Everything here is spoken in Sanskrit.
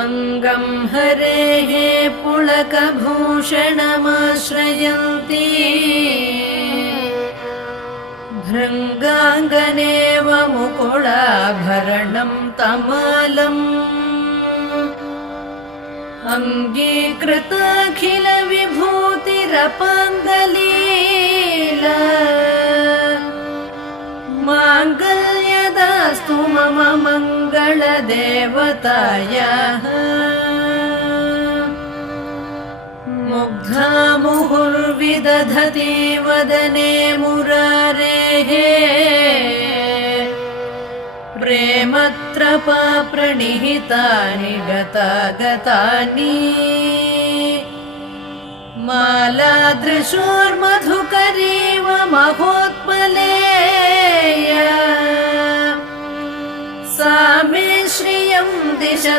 अङ्गं हरेः पुलकभूषणमाश्रयन्ती भृङ्गाङ्गनेव मुकुलाभरणं तमालम् अङ्गीकृताखिलविभूतिरपाङ्गलीला माङ्गल्यदास्तु मम मङ्गलदेवतायाः मुग्धा मुहुर्विदधति वदने मुरारेः प्रेमत्रपा प्रणिहितानि गतागतानि मालादृशोर्मधुकरीव महोत्पलेया सा मे श्रियं दिशतु